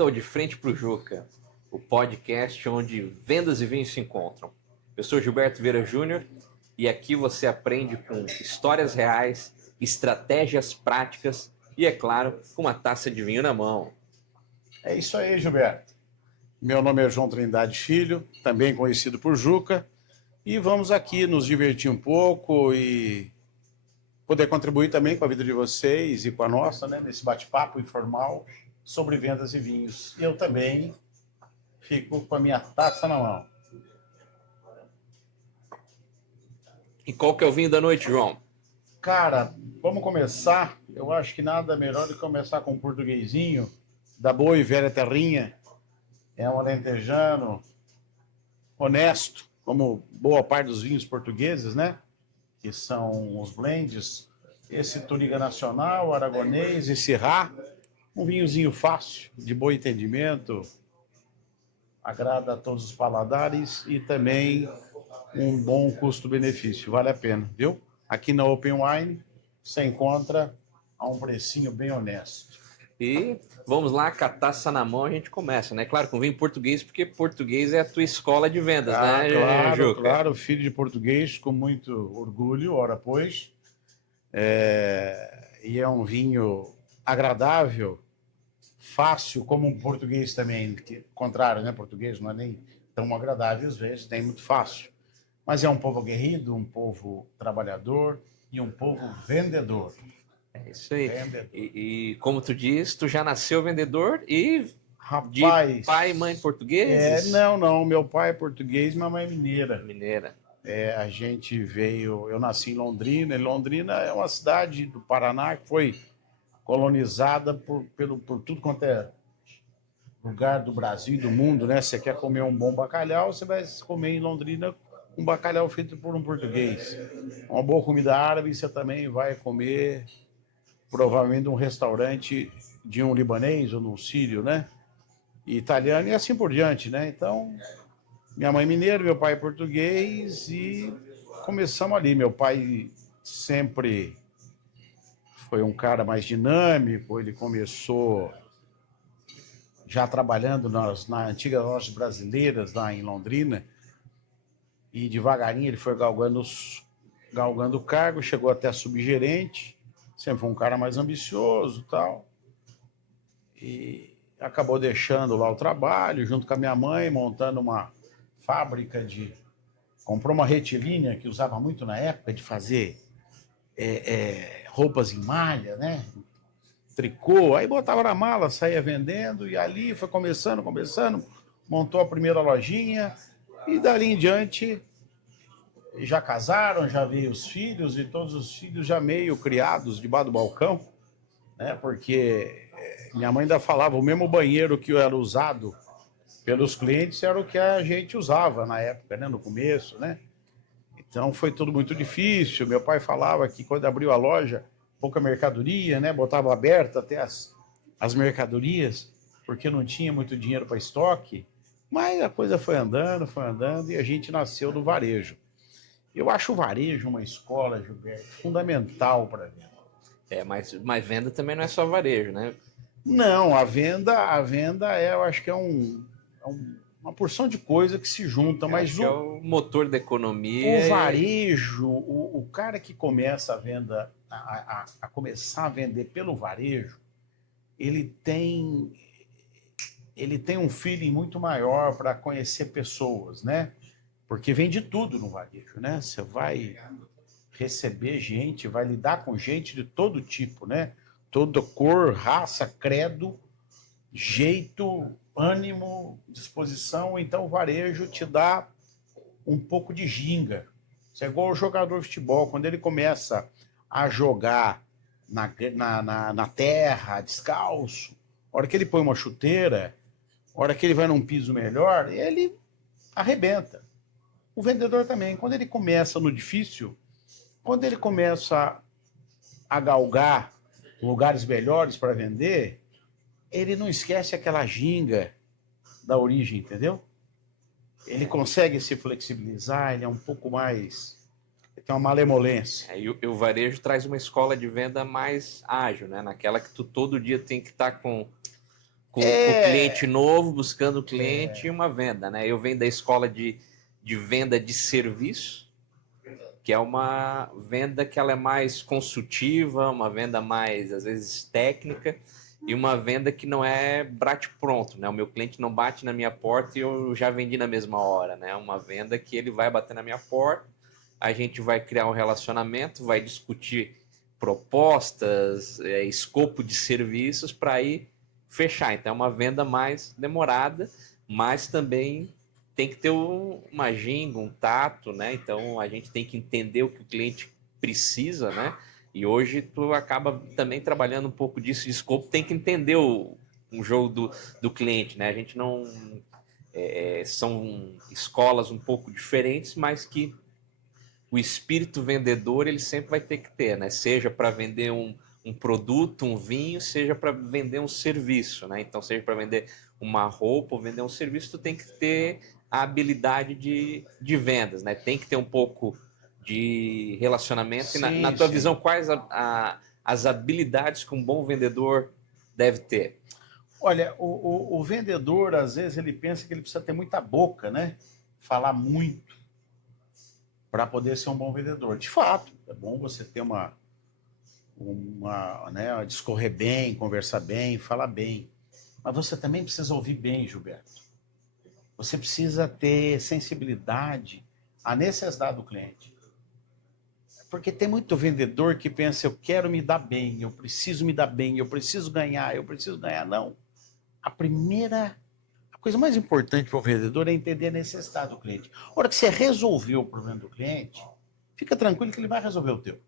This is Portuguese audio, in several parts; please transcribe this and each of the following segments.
Bem-vindo ao De Frente pro Juca, o podcast onde vendas e vinhos se encontram. Eu sou Gilberto Vieira Júnior e aqui você aprende com histórias reais, estratégias práticas e, é claro, com uma taça de vinho na mão. É isso aí, Gilberto. Meu nome é João Trindade Filho, também conhecido por Juca, e vamos aqui nos divertir um pouco e poder contribuir também com a vida de vocês e com a nossa, né, nesse bate-papo informal sobre vendas e vinhos. Eu também fico com a minha taça na mão. E qual que é o vinho da noite, João? Cara, vamos começar. Eu acho que nada melhor do que começar com um portuguesinho da boa e velha terrinha. É um alentejano honesto, como boa parte dos vinhos portugueses, né? Que são os blends. Esse Turiga Nacional, Aragonês e Syrah. Um vinhozinho fácil, de bom entendimento, agrada a todos os paladares e também um bom custo-benefício, vale a pena, viu? Aqui na Open Wine você encontra a um precinho bem honesto. E vamos lá, com a taça na mão a gente começa, né? Claro, com vinho português, porque português é a tua escola de vendas, né, Claro, Juca? claro, filho de português, com muito orgulho, ora pois. E é um vinho agradável, fácil, como um português também, que, contrário, né? Português não é nem tão agradável às vezes, nem muito fácil. Mas é um povo aguerrido, um povo trabalhador e um povo vendedor. É isso aí. Vendedor. E como tu diz, tu já nasceu vendedor e de Rapaz, pai e mãe portugueses? não, meu pai é português, minha mãe é mineira. Mineira. A gente veio, eu nasci em Londrina, e Londrina é uma cidade do Paraná que foi colonizada por tudo quanto é lugar do Brasil e do mundo, né? Você quer comer um bom bacalhau, você vai comer em Londrina um bacalhau feito por um português. Uma boa comida árabe, você também vai comer provavelmente um restaurante de um libanês ou de um sírio, né? E italiano e assim por diante, né? Então, minha mãe mineira, meu pai português e começamos ali. Meu pai sempre foi um cara mais dinâmico, ele começou já trabalhando na antiga lojas brasileiras lá em Londrina e devagarinho ele foi galgando o cargo, chegou até subgerente, sempre foi um cara mais ambicioso e tal, e acabou deixando lá o trabalho junto com a minha mãe, montando uma fábrica comprou uma retilínea que usava muito na época de fazer roupas em malha, né? Tricô, aí botava na mala, saía vendendo e ali foi começando, montou a primeira lojinha e dali em diante já casaram, já veio os filhos e todos os filhos já meio criados debaixo do balcão, né? Porque minha mãe ainda falava, o mesmo banheiro que era usado pelos clientes era o que a gente usava na época, né? No começo, né? Então foi tudo muito difícil. Meu pai falava que quando abriu a loja, pouca mercadoria, né? Botava aberta até as mercadorias, porque não tinha muito dinheiro para estoque. Mas a coisa foi andando e a gente nasceu do varejo. Eu acho o varejo uma escola, Gilberto, fundamental para a venda. Mas venda também não é só varejo, né? Não, a venda eu acho que é uma porção de coisa que se junta, mas Acho que é o motor da o economia. varejo, o cara que começa a venda, a começar a vender pelo varejo, ele tem um feeling muito maior para conhecer pessoas, né? Porque vem de tudo no varejo, né? Você vai receber gente, vai lidar com gente de todo tipo, né? Toda cor, raça, credo, jeito, ânimo, disposição. Então o varejo te dá um pouco de ginga. Isso é igual o jogador de futebol, quando ele começa a jogar na terra, descalço, a hora que ele põe uma chuteira, a hora que ele vai num piso melhor, ele arrebenta. O vendedor também, quando ele começa no difícil, quando ele começa a galgar lugares melhores para vender, ele não esquece aquela ginga da origem, entendeu? Ele consegue se flexibilizar, ele é um pouco mais... Ele tem uma malemolência. E o varejo traz uma escola de venda mais ágil, né? Naquela que tu todo dia tem que estar com com o cliente novo, buscando o cliente e uma venda, né? Eu venho da escola de venda de serviço, que é uma venda que ela é mais consultiva, uma venda mais, às vezes, técnica, e uma venda que não é bate-pronto, né? O meu cliente não bate na minha porta e eu já vendi na mesma hora, né? Uma venda que ele vai bater na minha porta, a gente vai criar um relacionamento, vai discutir propostas, escopo de serviços para aí fechar. Então é uma venda mais demorada, mas também tem que ter uma ginga, um tato, né? Então a gente tem que entender o que o cliente precisa, né? E hoje tu acaba também trabalhando um pouco disso de escopo, tem que entender um jogo do cliente, né? A gente não... são escolas um pouco diferentes, mas que o espírito vendedor ele sempre vai ter que ter, né? Seja para vender um produto, um vinho, seja para vender um serviço, né? Então, seja para vender uma roupa ou vender um serviço, tu tem que ter a habilidade de vendas, né? Tem que ter um pouco de relacionamento. Sim, e na tua sim. visão, quais as habilidades que um bom vendedor deve ter? Olha, o vendedor, às vezes, ele pensa que ele precisa ter muita boca, né? Falar muito para poder ser um bom vendedor. De fato, é bom você ter né, discorrer bem, conversar bem, falar bem. Mas você também precisa ouvir bem, Gilberto. Você precisa ter sensibilidade à necessidade do cliente. Porque tem muito vendedor que pensa, eu quero me dar bem, eu preciso me dar bem, eu preciso ganhar, eu preciso ganhar. Não. A coisa mais importante para o vendedor é entender a necessidade do cliente. A hora que você resolver o problema do cliente, fica tranquilo que ele vai resolver o teu.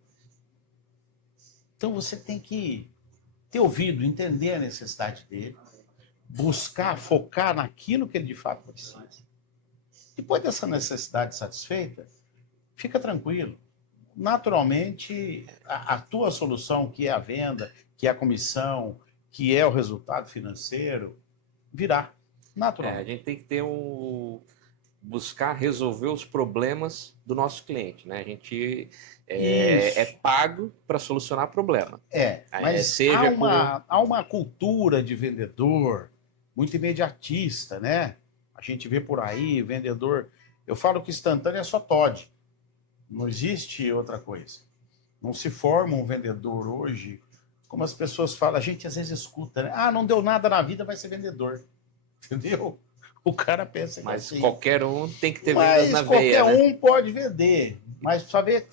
Então você tem que ter ouvido, entender a necessidade dele, buscar, focar naquilo que ele de fato precisa. Depois dessa necessidade satisfeita, fica tranquilo. Naturalmente, a tua solução, que é a venda, que é a comissão, que é o resultado financeiro, virá. Naturalmente. A gente tem que ter buscar resolver os problemas do nosso cliente, né? A gente é pago para solucionar problema. Mas seja há uma cultura de vendedor muito imediatista, né? A gente vê por aí, vendedor... Eu falo que instantâneo é só Todd. Não existe outra coisa. Não se forma um vendedor hoje, como as pessoas falam, a gente às vezes escuta, né? Ah, não deu nada na vida, vai ser vendedor. Entendeu? O cara pensa que Mas assim. qualquer um tem que ter vendas na Qualquer veia, um pode vender, mas precisa ver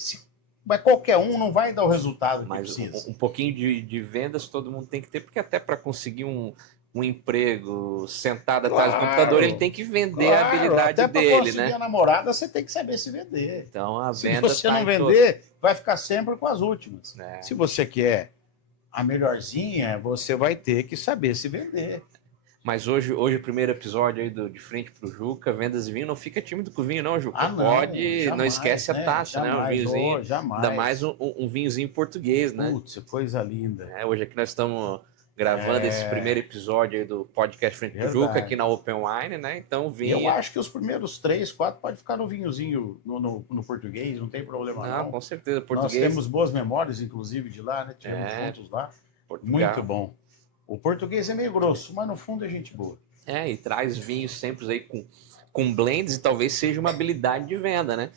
mas qualquer um não vai dar o resultado que Mas precisa. um pouquinho de vendas todo mundo tem que ter, porque até para conseguir um emprego sentado atrás do computador, ele tem que vender a habilidade até para dele, conseguir né? a namorada, você tem que saber se vender. Então a Se venda você tá não em vender, vai ficar sempre com as últimas. É. Se você quer a melhorzinha, você vai ter que saber se vender. Mas hoje o primeiro episódio aí De Frente pro Juca, vendas e vinho, não fica tímido com o vinho não, Juca. Não, Pode, jamais, não esquece a taça, jamais, né? Um vinhozinho, jamais. ainda mais um vinhozinho português, né? Putz, coisa linda. Hoje aqui nós estamos gravando esse primeiro episódio aí do podcast Frente pro Juca aqui na Open Wine, né? Então vinho... Eu acho que os primeiros 3, 4 pode ficar no vinhozinho no português, não tem problema não. Com certeza, português. Nós temos boas memórias, inclusive, de lá, né? Tivemos juntos lá. Portugal. Muito bom. O português é meio grosso, mas no fundo é gente boa. E traz vinhos sempre aí com blends e talvez seja uma habilidade de venda, né?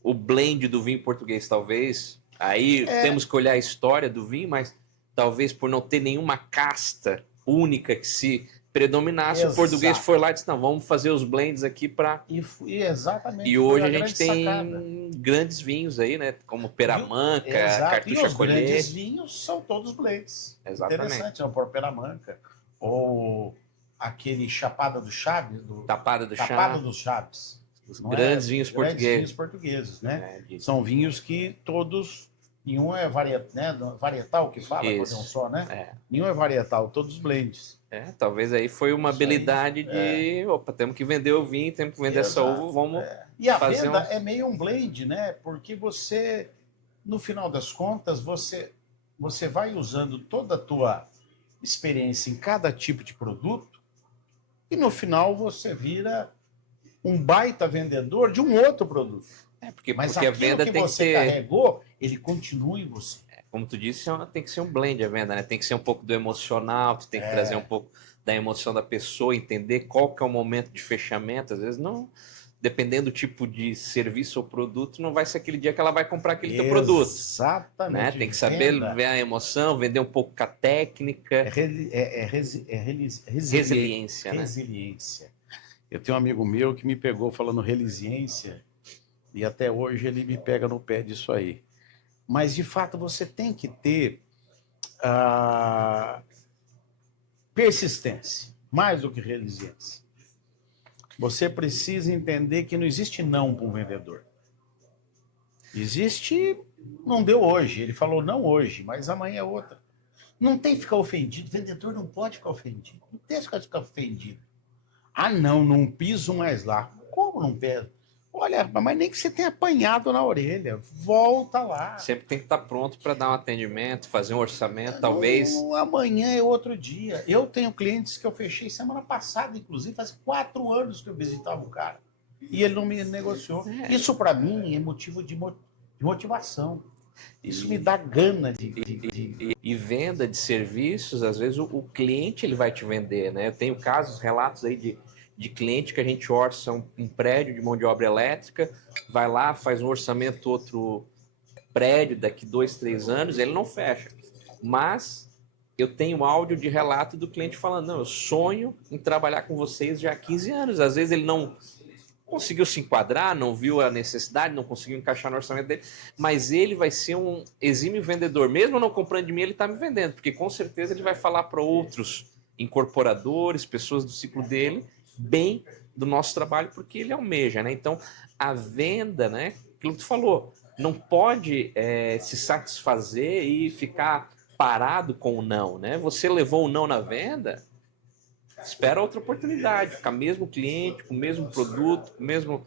O blend do vinho português, talvez. Aí temos que olhar a história do vinho, mas talvez por não ter nenhuma casta única que se predominasse, o português foi lá e disse, não, vamos fazer os blends aqui para... Exatamente. E hoje a gente tem grandes vinhos aí, né? Como Peramanca, Cartucha Colher. Os grandes vinhos são todos blends. Exatamente. Interessante, não? Por Peramanca. Ou aquele Chapada do Chaves. Tapada dos Chaves. Os grandes vinhos portugueses. Grandes vinhos portugueses, né? São vinhos que todos... Nenhum é varietal, que fala, quando é um só, né? Nenhum é varietal, todos blends. Talvez aí foi uma habilidade de... Opa, temos que vender o vinho, temos que vender essa uva, vamos E a venda é meio um blend, né? Porque você, no final das contas, você vai usando toda a tua experiência em cada tipo de produto e no final você vira um baita vendedor de um outro produto. Porque a venda que você carregou, ele continua em você. Como tu disse, tem que ser um blend a venda, né? Tem que ser um pouco do emocional, tu tem que trazer um pouco da emoção da pessoa, entender qual que é o momento de fechamento. Às vezes não, dependendo do tipo de serviço ou produto, não vai ser aquele dia que ela vai comprar aquele teu produto. Exatamente. Né? Tem que saber ver a emoção, vender um pouco com a técnica. Resiliência, né? Resiliência. Eu tenho um amigo meu que me pegou falando resiliência e até hoje ele me pega no pé disso aí. Mas, de fato, você tem que ter persistência, mais do que resiliência. Você precisa entender que não existe não para um vendedor. Existe, não deu hoje. Ele falou não hoje, mas amanhã é outra. Não tem que ficar ofendido. O vendedor não pode ficar ofendido. Não tem que ficar ofendido. Ah, não piso mais lá. Como não piso? Olha, mas nem que você tenha apanhado na orelha. Volta lá. Sempre tem que estar pronto para dar um atendimento, fazer um orçamento, talvez. Amanhã é outro dia. Eu tenho clientes que eu fechei semana passada, inclusive, faz 4 anos que eu visitava o cara. E ele não me negociou. Isso, para mim, é motivo de motivação. Isso me dá gana E venda de serviços, às vezes o cliente ele vai te vender, né? Eu tenho casos, relatos aí de cliente que a gente orça um prédio de mão de obra elétrica, vai lá, faz um orçamento outro prédio daqui 2, 3 anos, ele não fecha. Mas eu tenho áudio de relato do cliente falando, não, eu sonho em trabalhar com vocês já há 15 anos. Às vezes ele não conseguiu se enquadrar, não viu a necessidade, não conseguiu encaixar no orçamento dele, mas ele vai ser um exímio vendedor. Mesmo não comprando de mim, ele está me vendendo, porque com certeza ele vai falar para outros incorporadores, pessoas do ciclo dele, bem do nosso trabalho, porque ele almeja, né? Então, a venda, né? Aquilo que tu falou, não pode se satisfazer e ficar parado com o não, né? Você levou o não na venda, espera outra oportunidade, com o mesmo cliente, com o mesmo produto, com o mesmo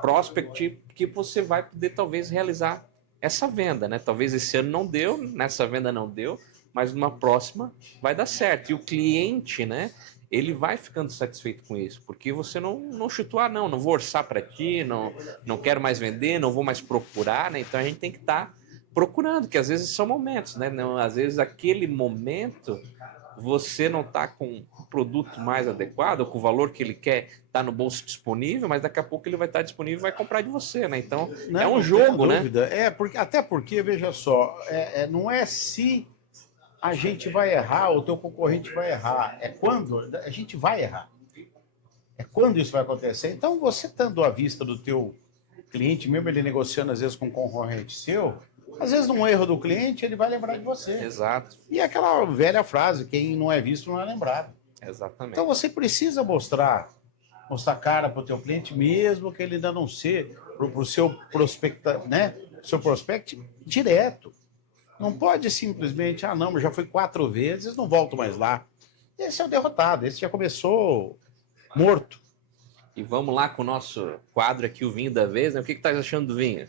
prospect, que você vai poder talvez realizar essa venda, né? Talvez esse ano não deu, nessa venda não deu, mas numa próxima vai dar certo. E o cliente, né? Ele vai ficando satisfeito com isso, porque você não chutou, não vou orçar para ti, não quero mais vender, não vou mais procurar, né? Então a gente tem que estar procurando, que às vezes são momentos, né? Não, às vezes aquele momento você não está com o produto mais adequado, ou com o valor que ele quer está no bolso disponível, mas daqui a pouco ele vai estar disponível e vai comprar de você, né? Então é um jogo, né? Até porque, veja só, não é se a gente vai errar, ou o teu concorrente vai errar. É quando a gente vai errar. É quando isso vai acontecer. Então, você estando à vista do teu cliente, mesmo ele negociando às vezes com um concorrente seu, às vezes num erro do cliente, ele vai lembrar de você. Exato. E aquela velha frase, quem não é visto não é lembrado. Exatamente. Então, você precisa mostrar cara para o teu cliente, mesmo que ele ainda não seja, para o seu prospecta, né? Seu prospect direto. Não pode simplesmente, não, mas já fui 4 vezes, não volto mais lá. Esse é o derrotado, esse já começou morto. E vamos lá com o nosso quadro aqui, o vinho da vez, né? O que tá achando do vinho?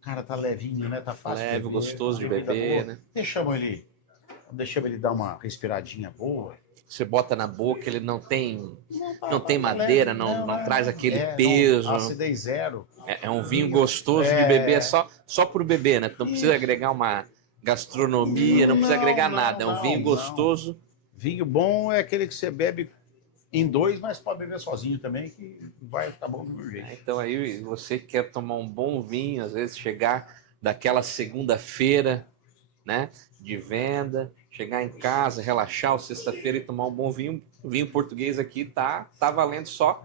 Cara, tá levinho, né? Tá fácil. Leve, gostoso de beber, né? Deixamos ele dar uma respiradinha boa. Você bota na boca, ele não tem madeira, não traz aquele peso. Acidez zero. É um vinho gostoso de beber, só por beber, né? Não precisa agregar uma gastronomia, não precisa agregar nada. É um vinho gostoso. Vinho bom é aquele que você bebe em 2, mas pode beber sozinho também, que vai ficar bom do meu jeito. Então aí você quer tomar um bom vinho, às vezes chegar daquela segunda-feira, né, de venda, chegar em casa, relaxar, sexta-feira e tomar um bom vinho. O vinho português aqui tá valendo só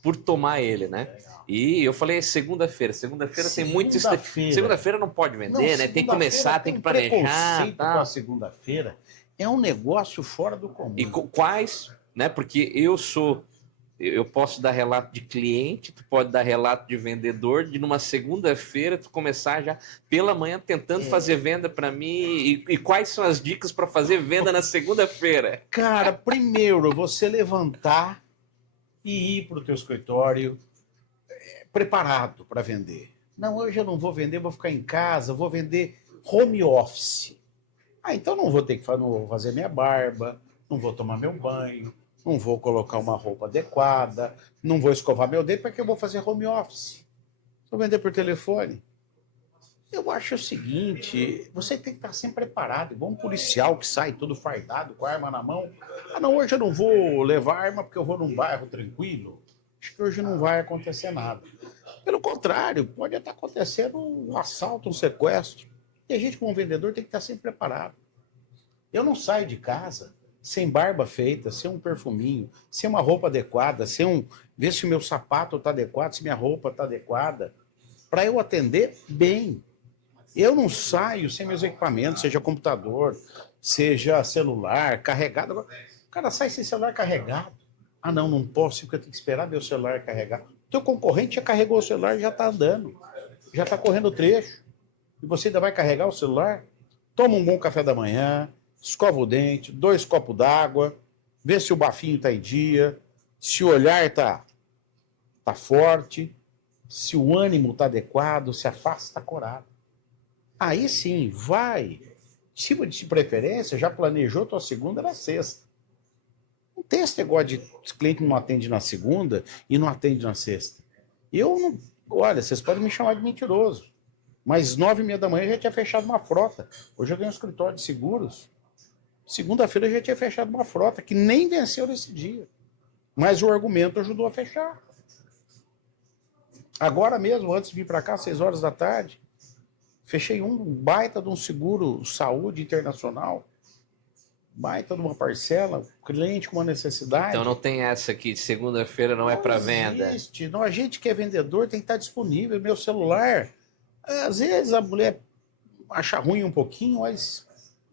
por tomar ele, né? E eu falei segunda-feira tem muito... Segunda-feira não pode vender, né? Tem que começar, tem que planejar. Tá? Com a segunda-feira é um negócio fora do comum. E quais, né? Porque eu posso dar relato de cliente, tu pode dar relato de vendedor, de numa segunda-feira tu começar já pela manhã tentando fazer venda para mim. E quais são as dicas para fazer venda na segunda-feira? Cara, primeiro você levantar e ir para o teu escritório preparado para vender. Não, hoje eu não vou vender, vou ficar em casa, vou vender home office. Então não vou ter que não vou fazer minha barba, não vou tomar meu banho, não vou colocar uma roupa adequada, não vou escovar meu dedo, porque eu vou fazer home office. Vou vender por telefone. Eu acho o seguinte, você tem que estar sempre preparado, igual um policial que sai todo fardado, com a arma na mão. Ah, não, hoje eu não vou levar arma porque eu vou num bairro tranquilo. Acho que hoje não vai acontecer nada. Pelo contrário, pode estar acontecendo um assalto, um sequestro. E a gente, como vendedor, tem que estar sempre preparado. Eu não saio de casa sem barba feita, sem um perfuminho, sem uma roupa adequada, ver se o meu sapato está adequado, se minha roupa está adequada, para eu atender bem. Eu não saio sem meus equipamentos, seja computador, seja celular, carregado. O cara sai sem celular carregado. Ah, não, não posso, porque eu tenho que esperar meu celular carregar. O teu concorrente já carregou o celular e já está andando, já está correndo o trecho. E você ainda vai carregar o celular? Toma um bom café da manhã, escova o dente, 2 copos d'água, vê se o bafinho está em dia, se o olhar tá forte, se o ânimo está adequado, se a face está corada. Aí sim, vai. Tipo de preferência, já planejou tua segunda na sexta. Não tem esse negócio de cliente não atende na segunda e não atende na sexta. Eu não. Olha, vocês podem me chamar de mentiroso, mas 9h30 da manhã eu já tinha fechado uma frota. Hoje eu ganhei um escritório de seguros. Segunda-feira eu já tinha fechado uma frota que nem venceu nesse dia. Mas o argumento ajudou a fechar. Agora mesmo, antes de vir para cá, 6 horas da tarde, fechei um baita de um seguro saúde internacional, baita de uma parcela, cliente com uma necessidade. Então não tem essa aqui de segunda-feira não é para venda. Existe. Não, a gente que é vendedor tem que estar disponível. Meu celular, às vezes a mulher acha ruim um pouquinho, mas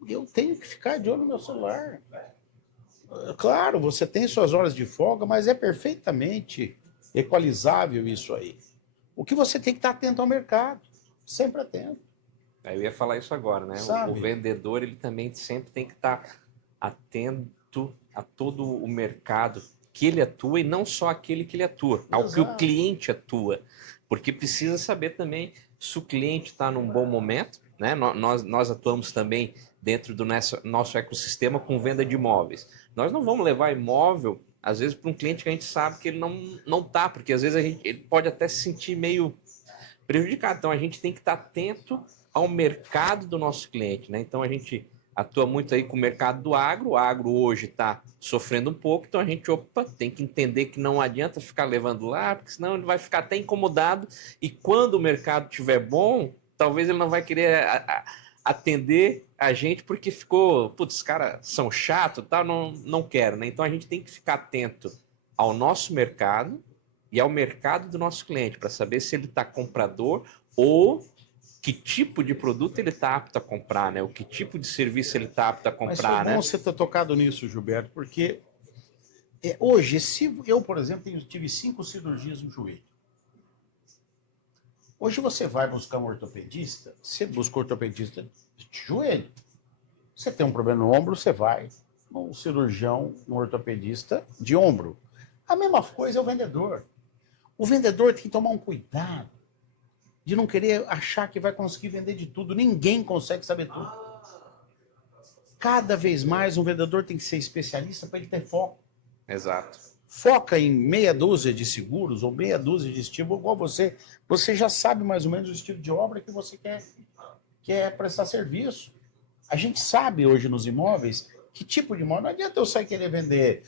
eu tenho que ficar de olho no meu celular. Claro, você tem suas horas de folga, mas é perfeitamente equalizável isso aí. O que você tem que estar atento ao mercado, sempre atento. Eu ia falar isso agora, né? O vendedor ele também sempre tem que estar atento a todo o mercado que ele atua e não só aquele que ele atua, ao que o cliente atua, porque precisa saber também se o cliente está num bom momento, né? Nós atuamos também dentro do nosso ecossistema com venda de imóveis. Nós não vamos levar imóvel às vezes para um cliente que a gente sabe que ele não tá, porque às vezes ele pode até se sentir meio prejudicado. Então a gente tem que estar atento ao mercado do nosso cliente, né? Então a gente atua muito aí com o mercado do agro. O agro hoje está sofrendo um pouco, então a gente tem que entender que não adianta ficar levando lá, porque senão ele vai ficar até incomodado e quando o mercado estiver bom, talvez ele não vai querer atender a gente porque ficou, putz, os caras são chatos, tá? Não quero, né? Então a gente tem que ficar atento ao nosso mercado e ao mercado do nosso cliente para saber se ele está comprador ou que tipo de produto ele está apto a comprar, né? O que tipo de serviço ele está apto a comprar, mas foi bom você ter tocado nisso, Gilberto, porque hoje, se eu, por exemplo, tive 5 cirurgias no joelho. Hoje você vai buscar um ortopedista, você busca um ortopedista de joelho. Você tem um problema no ombro, você vai num cirurgião, num ortopedista de ombro. A mesma coisa é o vendedor. O vendedor tem que tomar um cuidado de não querer achar que vai conseguir vender de tudo. Ninguém consegue saber tudo. Cada vez mais um vendedor tem que ser especialista para ele ter foco. Exato. Foca em meia dúzia de seguros ou meia dúzia de estilo, igual você. Você já sabe mais ou menos o estilo de obra que você quer prestar serviço. A gente sabe hoje nos imóveis que tipo de imóvel. Não adianta eu sair querer vender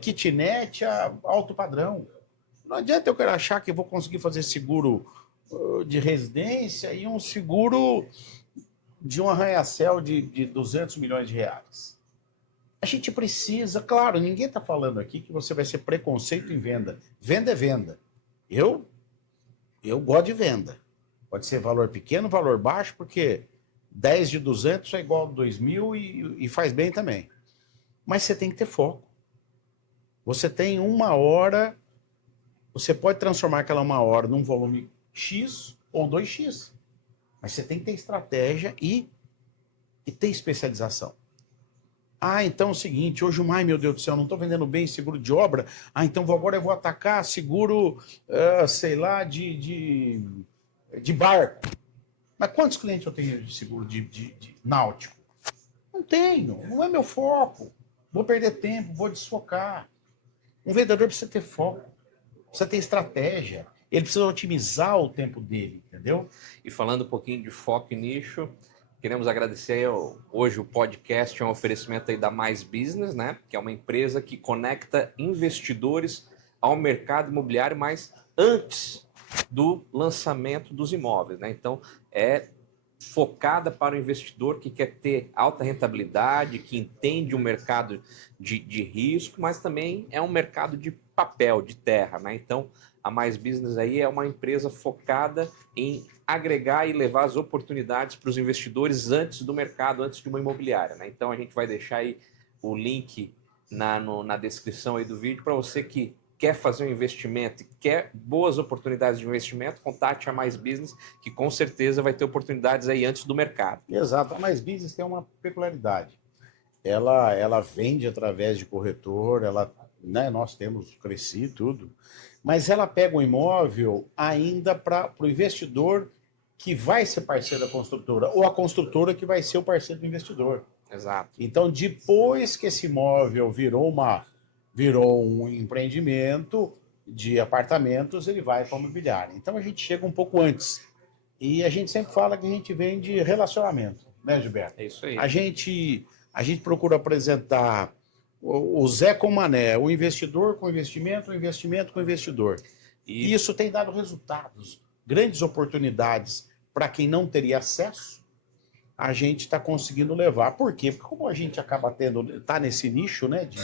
kitnet a alto padrão. Não adianta eu querer achar que eu vou conseguir fazer seguro de residência e um seguro de um arranha-céu de 200 milhões de reais. A gente precisa, claro, ninguém está falando aqui que você vai ser preconceito em venda. Venda é venda. Eu gosto de venda. Pode ser valor pequeno, valor baixo, porque 10 de 200 é igual a 2.000 e faz bem também. Mas você tem que ter foco. Você tem 1 hora, você pode transformar aquela 1 hora num volume X ou 2x. Mas você tem que ter estratégia e ter especialização. Ah, então é o seguinte, hoje, ai meu Deus do céu, não estou vendendo bem seguro de obra, então agora eu vou atacar seguro, sei lá, de barco. Mas quantos clientes eu tenho de seguro de náutico? Não tenho, não é meu foco. Vou perder tempo, vou desfocar. Um vendedor precisa ter foco, precisa ter estratégia. ele precisa otimizar o tempo dele, entendeu? E falando um pouquinho de foco e nicho, queremos agradecer aí hoje o podcast é um oferecimento aí da Mais Business, né? Que é uma empresa que conecta investidores ao mercado imobiliário, mas antes do lançamento dos imóveis, né? Então é focada para o investidor que quer ter alta rentabilidade, que entende o mercado de risco, mas também é um mercado de papel, de terra, né? Então a Mais Business aí é uma empresa focada em agregar e levar as oportunidades para os investidores antes do mercado, antes de uma imobiliária, né? Então a gente vai deixar aí o link na descrição aí do vídeo para você que quer fazer um investimento e quer boas oportunidades de investimento, contate a Mais Business, que com certeza vai ter oportunidades aí antes do mercado. Exato. A Mais Business tem uma peculiaridade. Ela vende através de corretor, ela, né, nós temos crescido tudo, mas ela pega um imóvel ainda para o investidor que vai ser parceiro da construtora, ou a construtora que vai ser o parceiro do investidor. Exato. Então, depois que esse imóvel virou um empreendimento de apartamentos, ele vai para a imobiliária. Então, a gente chega um pouco antes. E a gente sempre fala que a gente vende relacionamento, né, Gilberto? É isso aí. A gente procura apresentar o Zé com o Mané, o investidor com investimento, o investimento com investidor. E isso tem dado resultados, grandes oportunidades para quem não teria acesso, a gente está conseguindo levar. Por quê? Porque como a gente acaba está nesse nicho, né, de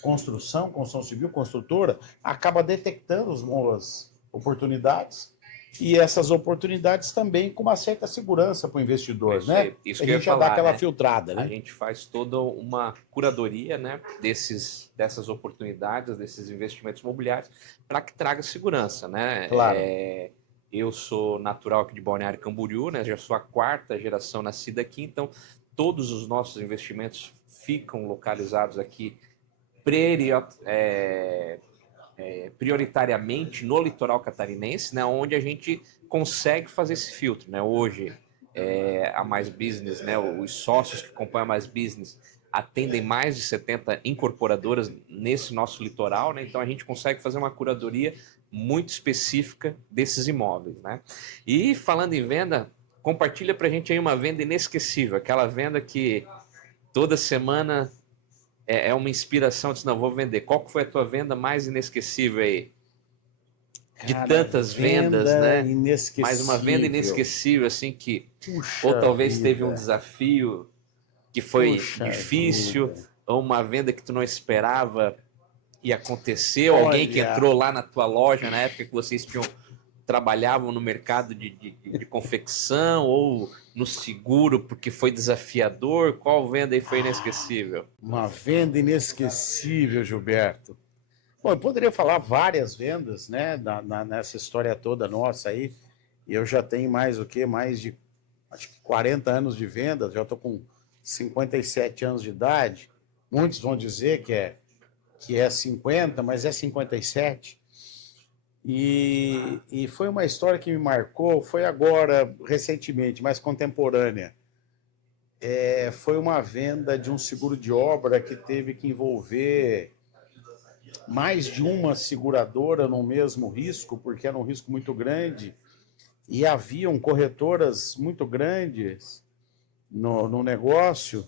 construção civil, construtora, acaba detectando as boas oportunidades e essas oportunidades também com uma certa segurança para o investidor, isso né? aí. Isso a que eu ia gente já falar, dá aquela né? filtrada, A né? gente faz toda uma curadoria, né, dessas oportunidades, desses investimentos imobiliários, para que traga segurança, né? Claro. Eu sou natural aqui de Balneário Camboriú, né? Já sou a quarta geração nascida aqui, então todos os nossos investimentos ficam localizados aqui prioritariamente no litoral catarinense, né, onde a gente consegue fazer esse filtro, né? Hoje a Mais Business, né, os sócios que compõem a Mais Business atendem mais de 70 incorporadoras nesse nosso litoral, né? Então a gente consegue fazer uma curadoria muito específica desses imóveis, né? E falando em venda, compartilha pra gente aí uma venda inesquecível, aquela venda que toda semana é uma inspiração, disse, não, vou vender. Qual que foi a tua venda mais inesquecível aí? De Cara, tantas vendas, venda né? Mas uma venda inesquecível. inesquecível, assim, que ou Puxa talvez teve um vida. desafio que foi Puxa difícil, vida. ou uma venda que tu não esperava e aconteceu, alguém que Olha, entrou lá na tua loja na época que vocês trabalhavam no mercado de confecção ou no seguro porque foi desafiador, qual venda aí foi inesquecível? uma venda inesquecível, Gilberto. Bom, eu poderia falar várias vendas, né, nessa história toda nossa aí. Eu já tenho mais o quê? Mais de, acho que 40 anos de vendas, já estou com 57 anos de idade. Muitos vão dizer que é 50, mas é 57. E foi uma história que me marcou, foi agora, recentemente, mais contemporânea. Foi uma venda de um seguro de obra que teve que envolver mais de uma seguradora no mesmo risco, porque era um risco muito grande, e haviam corretoras muito grandes no negócio,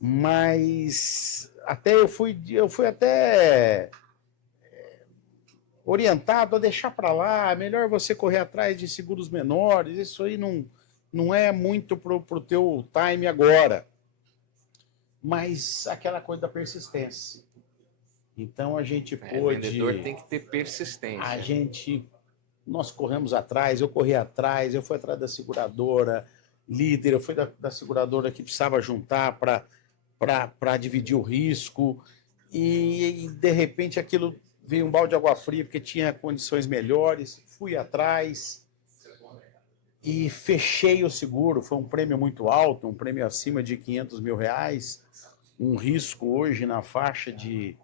mas até eu fui até orientado a deixar para lá, é melhor você correr atrás de seguros menores, isso aí não é muito para o teu time agora. Mas aquela coisa da persistência. Então a gente Vendedor pôde. tem que ter A persistência. gente. Nós corremos atrás, eu corri atrás, eu fui atrás da seguradora, líder, eu fui da seguradora que precisava juntar para dividir o risco. E de repente aquilo veio um balde de água fria, porque tinha condições melhores. Fui atrás e fechei o seguro. Foi um prêmio muito alto, um prêmio acima de R$ 500 mil, um risco hoje na faixa de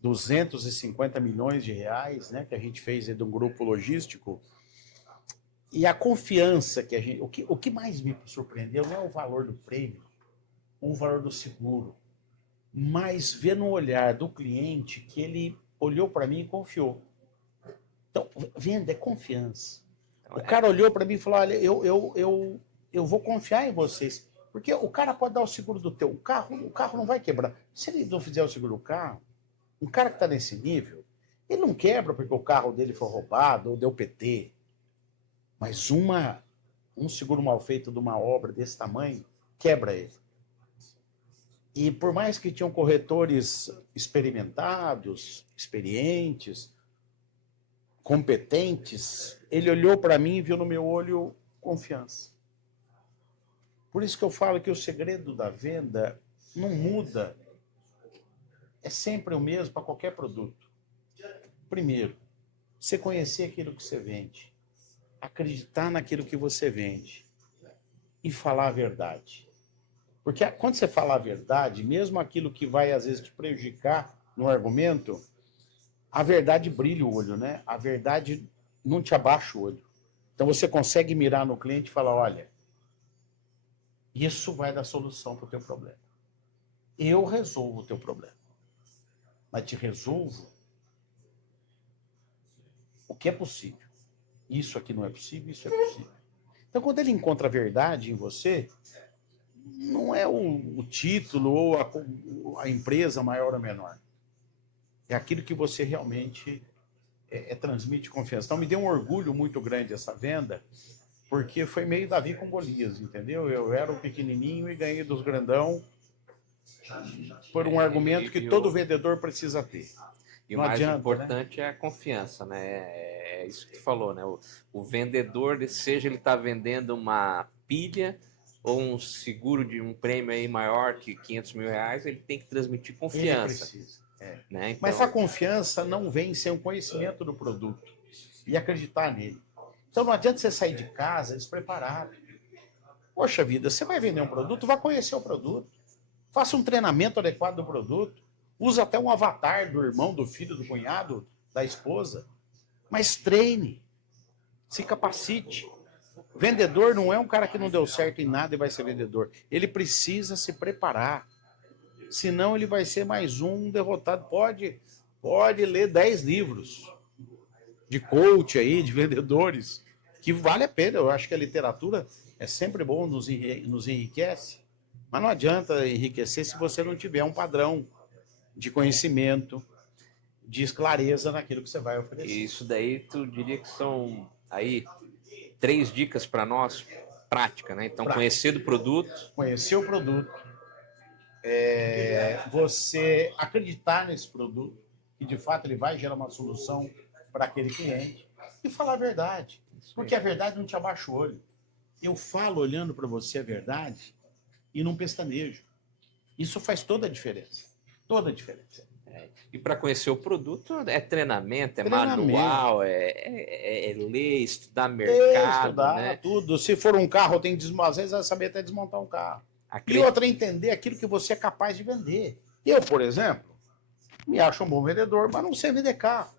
250 milhões de reais, né, que a gente fez de um grupo logístico. E a confiança que a gente. O que mais me surpreendeu não é o valor do prêmio, ou o valor do seguro, mas ver no olhar do cliente que ele olhou para mim e confiou. Então, venda é confiança. Então, O cara olhou para mim e falou: olha, eu vou confiar em vocês. Porque o cara pode dar o seguro do teu carro, o carro não vai quebrar. Se ele não fizer o seguro do carro, um cara que está nesse nível, ele não quebra porque o carro dele foi roubado ou deu PT. Mas um seguro mal feito de uma obra desse tamanho quebra ele. E por mais que tinham corretores experimentados, experientes, competentes, ele olhou para mim e viu no meu olho confiança. Por isso que eu falo que o segredo da venda não muda. É sempre o mesmo para qualquer produto. Primeiro, você conhecer aquilo que você vende, acreditar naquilo que você vende e falar a verdade. Porque quando você fala a verdade, mesmo aquilo que vai às vezes te prejudicar no argumento, a verdade brilha o olho, né? A verdade não te abaixa o olho. Então você consegue mirar no cliente e falar: olha, isso vai dar solução para o teu problema. Eu resolvo o teu problema. Mas te resolvo o que é possível. Isso aqui não é possível, isso é possível. Então, quando ele encontra a verdade em você, não é o título ou a empresa maior ou menor. É aquilo que você realmente transmite confiança. Então, me deu um orgulho muito grande essa venda, porque foi meio Davi com Golias, entendeu? Eu era o pequenininho e ganhei dos grandão por um argumento que todo vendedor precisa ter. E o mais importante é a confiança, né? É isso que tu falou, né? O vendedor, seja ele está vendendo uma pilha ou um seguro de um prêmio aí maior que R$ 500.000, ele tem que transmitir confiança. Ele precisa. Né? Então... Mas a confiança não vem sem o conhecimento do produto e acreditar nele. Então não adianta você sair de casa despreparado. Poxa vida, você vai vender um produto, vá conhecer o produto. Faça um treinamento adequado do produto. Usa até um avatar do irmão, do filho, do cunhado, da esposa. Mas treine. Se capacite. Vendedor não é um cara que não deu certo em nada e vai ser vendedor. Ele precisa se preparar. Senão ele vai ser mais um derrotado. Pode ler 10 livros de coach aí, de vendedores, que vale a pena. Eu acho que a literatura é sempre bom, nos enriquece. Mas não adianta enriquecer se você não tiver um padrão de conhecimento, de clareza naquilo que você vai oferecer. Isso daí tu diria que são aí 3 dicas para nós, prática, né? Então, conhecer do produto. Conhecer o produto. Você acreditar nesse produto, que de fato ele vai gerar uma solução para aquele cliente, e falar a verdade. Porque a verdade não te abaixa o olho. Eu falo olhando para você a verdade e não pestanejo. Isso faz toda a diferença. Toda a diferença. E para conhecer o produto é treinamento, manual, é ler, estudar mercado. Estudar, né? Tudo. Se for um carro, tem às vezes vai saber até desmontar um carro. E outra é entender aquilo que você é capaz de vender. Eu, por exemplo, me acho um bom vendedor, mas não sei vender carro.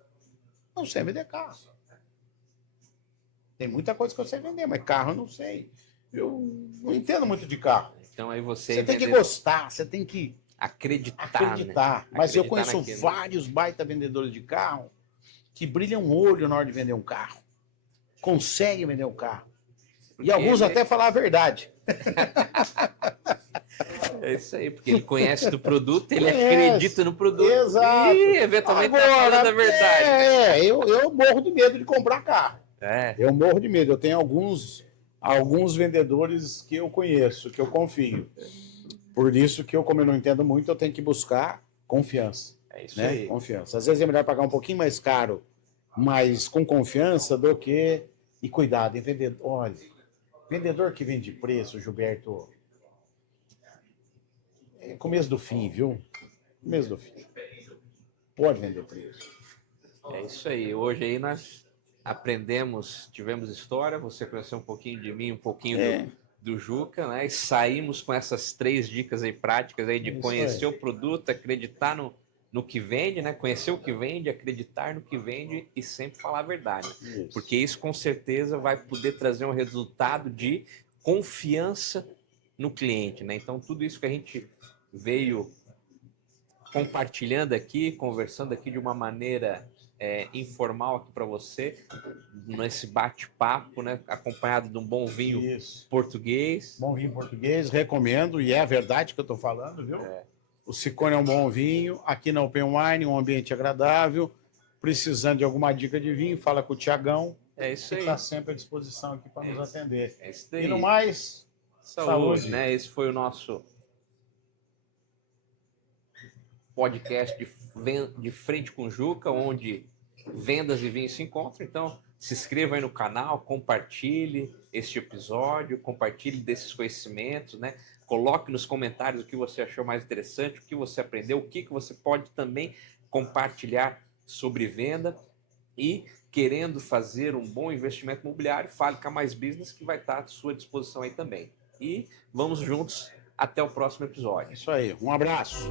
Não sei vender carro. Tem muita coisa que eu sei vender, mas carro eu não sei. Eu não entendo muito de carro. Então aí você tem que gostar, você tem que acreditar. Né? Mas eu conheço vários baita vendedores de carro que brilham o olho na hora de vender um carro. Conseguem vender um carro. E alguns até falar a verdade. É isso aí, porque ele conhece do produto, ele acredita no produto. Exato. E eventualmente está falando a verdade. Eu morro de medo de comprar carro. Eu morro de medo. Eu tenho alguns vendedores que eu conheço, que eu confio. Por isso que como eu não entendo muito, eu tenho que buscar confiança. É isso aí. Confiança. Às vezes é melhor pagar um pouquinho mais caro, mas com confiança, do que... E cuidado, em vendedor. Olha, vendedor que vende preço, Gilberto, é começo do fim, viu? Começo do fim. Pode vender preço. É isso aí. Hoje aí nós aprendemos, tivemos história, você conheceu um pouquinho de mim, um pouquinho do Juca, né? E saímos com essas 3 dicas aí práticas aí de conhecer o produto, acreditar no que vende, né? Conhecer o que vende, acreditar no que vende e sempre falar a verdade. Porque isso com certeza vai poder trazer um resultado de confiança no cliente, né? Então tudo isso que a gente veio compartilhando aqui, conversando aqui de uma maneira informal aqui para você, nesse bate-papo, né? Acompanhado de um bom vinho português. Bom vinho português, recomendo, e é a verdade que eu estou falando, viu? O Ciccone é um bom vinho, aqui na Open Wine, um ambiente agradável. Precisando de alguma dica de vinho, fala com o Tiagão. É isso aí. Está sempre à disposição aqui para nos atender. É isso daí. E no mais, saúde. Né? Esse foi o nosso podcast de Frente com Juca, onde vendas e vinhos se encontram. Então, se inscreva aí no canal, compartilhe este episódio, compartilhe desses conhecimentos, né? Coloque nos comentários o que você achou mais interessante, o que você aprendeu, o que você pode também compartilhar sobre venda. E querendo fazer um bom investimento imobiliário, fale com a Mais Business, que vai estar à sua disposição aí também. E vamos juntos até o próximo episódio. Isso aí, um abraço.